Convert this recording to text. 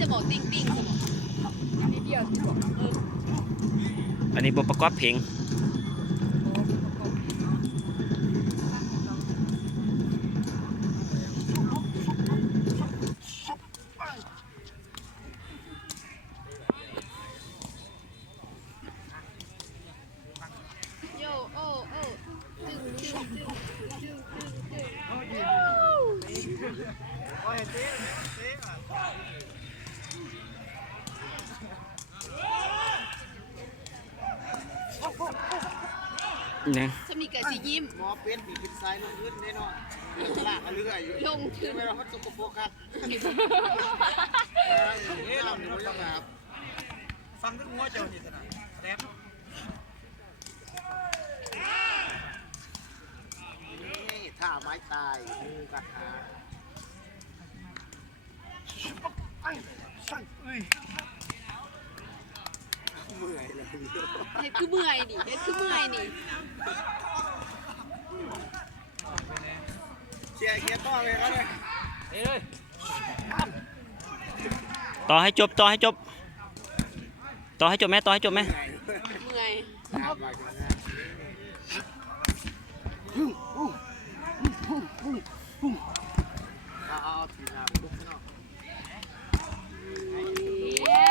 จะบอกติ้งติ้งจะบอกนิดเดียวจะบอกอันนี้บทประกอบเพลงโยโอ้โอ้ตึงตึงตึงตึงตึงตึงเนี่ย สมีกะสิยิ้มหมอเป็นปีกินทรายลงพื้นแน่นอนลากกันเรื่อยอยู่ ลงถึง เวลาเขาสกปรกครับเราหนูยังแบบฟังทุกหัวเจ้านี่สนะแรปนี่ท่าไม้ตายงูกัดหาเมื่อยเลย เฮ็ดคือเมื่อยนี่เฮ็ดคือเมื่อยนี่ เชียร์ต่อเลยครับเลย ต่อให้จบต่อให้จบต่อให้จบไหมต่อให้จบไหม เมื่อย ครับมา